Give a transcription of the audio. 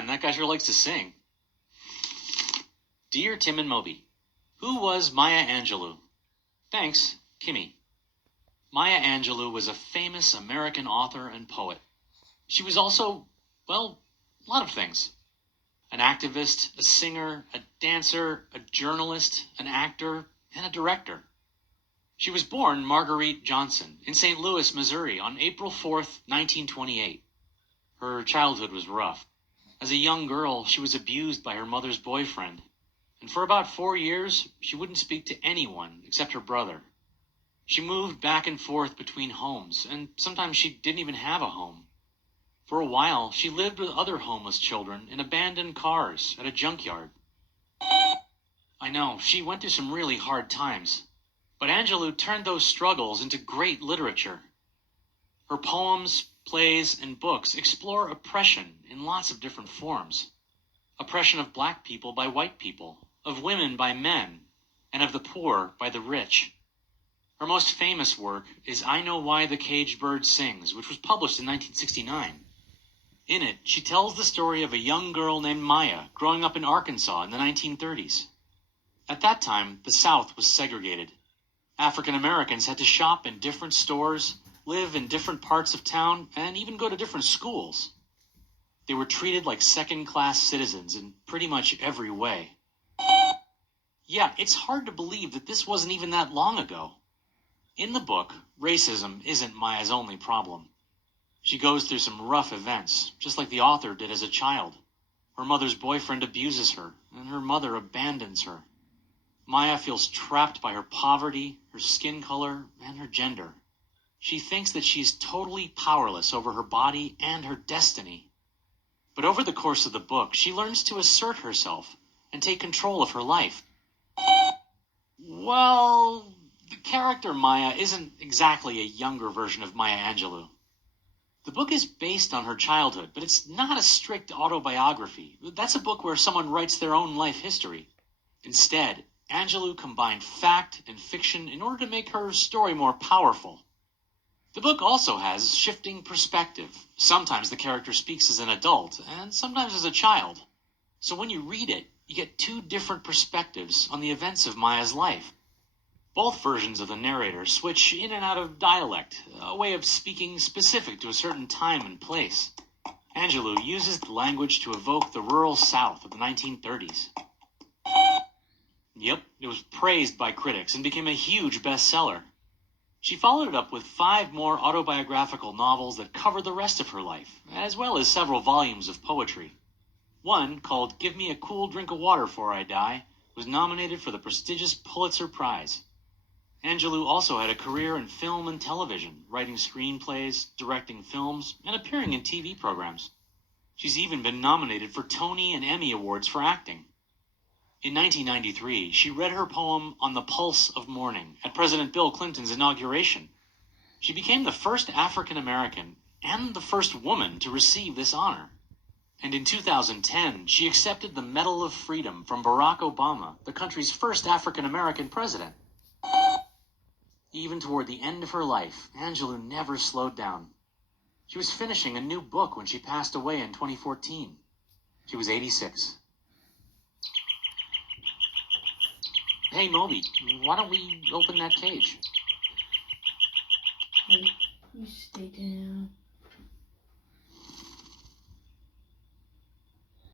Man, that guy sure likes to sing. Dear Tim and Moby, who was Maya Angelou? Thanks, Kimmy. Maya Angelou was a famous American author and poet. She was also, well, a lot of things. An activist, a singer, a dancer, a journalist, an actor, and a director. She was born Marguerite Johnson in St. Louis, Missouri on April 4th, 1928. Her childhood was rough. As a young girl, she was abused by her mother's boyfriend. And for about 4 years, she wouldn't speak to anyone except her brother. She moved back and forth between homes, and sometimes she didn't even have a home. For a while, she lived with other homeless children in abandoned cars at a junkyard. I know, she went through some really hard times. But Angelou turned those struggles into great literature. Her poems, plays, and books explore oppression in lots of different forms. Oppression of black people by white people, of women by men, and of the poor by the rich. Her most famous work is I Know Why the Caged Bird Sings, which was published in 1969. In it, she tells the story of a young girl named Maya growing up in Arkansas in the 1930s. At that time, the South was segregated. African Americans had to shop in different stores, live in different parts of town, and even go to different schools. They were treated like second-class citizens in pretty much every way. Yeah, it's hard to believe that this wasn't even that long ago. In the book, racism isn't Maya's only problem. She goes through some rough events, just like the author did as a child. Her mother's boyfriend abuses her, and her mother abandons her. Maya feels trapped by her poverty, her skin color, and her gender. She thinks that she's totally powerless over her body and her destiny. But over the course of the book, she learns to assert herself and take control of her life. Well, the character Maya isn't exactly a younger version of Maya Angelou. The book is based on her childhood, but it's not a strict autobiography. That's a book where someone writes their own life history. Instead, Angelou combined fact and fiction in order to make her story more powerful. The book also has shifting perspective. Sometimes the character speaks as an adult, and sometimes as a child. So when you read it, you get two different perspectives on the events of Maya's life. Both versions of the narrator switch in and out of dialect, a way of speaking specific to a certain time and place. Angelou uses the language to evoke the rural South of the 1930s. Yep, it was praised by critics and became a huge bestseller. She followed it up with 5 more autobiographical novels that cover the rest of her life, as well as several volumes of poetry. One, called Give Me a Cool Drink of Water 'Fore I Die, was nominated for the prestigious Pulitzer Prize. Angelou also had a career in film and television, writing screenplays, directing films, and appearing in TV programs. She's even been nominated for Tony and Emmy Awards for acting. In 1993, she read her poem On the Pulse of Morning at President Bill Clinton's inauguration. She became the first African American and the first woman to receive this honor. And in 2010, she accepted the Medal of Freedom from Barack Obama, the country's first African American president. Even toward the end of her life, Angelou never slowed down. She was finishing a new book when she passed away in 2014. She was 86. Hey, Moby, why don't we open that cage? You stay down.